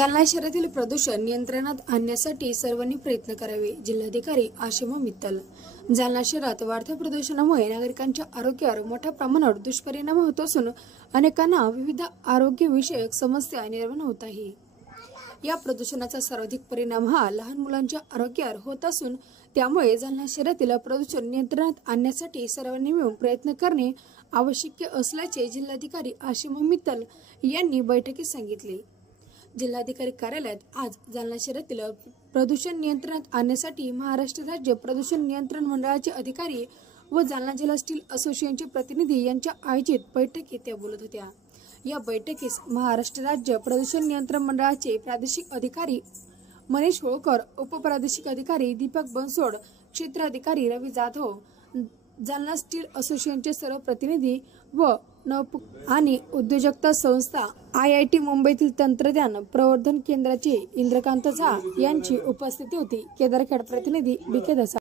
जालना शहरातील प्रदूषण नियंत्रणात आणण्यासाठी सर्वांनी प्रयत्न करावे. जिल्हाधिकारी आशिमा मित्तल. जालना शहरात वाढत्या प्रदूषणामुळे नागरिकांच्या आरोग्यावर मोठ्या प्रमाणावर दुष्परिणाम होत असून अनेकांना विविध आरोग्यविषयक समस्या निर्माण होत आहे. या प्रदूषणाचा सर्वाधिक परिणाम हा लहान मुलांच्या आरोग्यावर होत असून त्यामुळे जालना शहरातील प्रदूषण नियंत्रणात आणण्यासाठी सर्वांनी मिळून प्रयत्न करणे आवश्यक असल्याचे जिल्हाधिकारी आशिमा मित्तल यांनी बैठकीत सांगितले. जिल्हाधिकारी कार्यालयात आज जालना शहरातील प्रदूषण नियंत्रणात आणण्यासाठी महाराष्ट्र राज्य प्रदूषण नियंत्रण मंडळाचे अधिकारी व जालना जिल्हा स्टील असोसिएशनचे प्रतिनिधी यांच्या आयोजित बैठकीत त्या बोलत होत्या. या बैठकीस महाराष्ट्र राज्य प्रदूषण नियंत्रण मंडळाचे प्रादेशिक अधिकारी मनीष होळकर, उपप्रादेशिक अधिकारी दीपक बनसोड, क्षेत्र अधिकारी रवी जाधव, जालना स्टील असोसिएशनचे सर्व प्रतिनिधी व आणि उद्योजकता संस्था IIT मुंबईतील तंत्रज्ञान प्रवर्धन केंद्राचे इंद्रकांत झा यांची उपस्थिती होती. केदारखेड प्रतिनिधी BK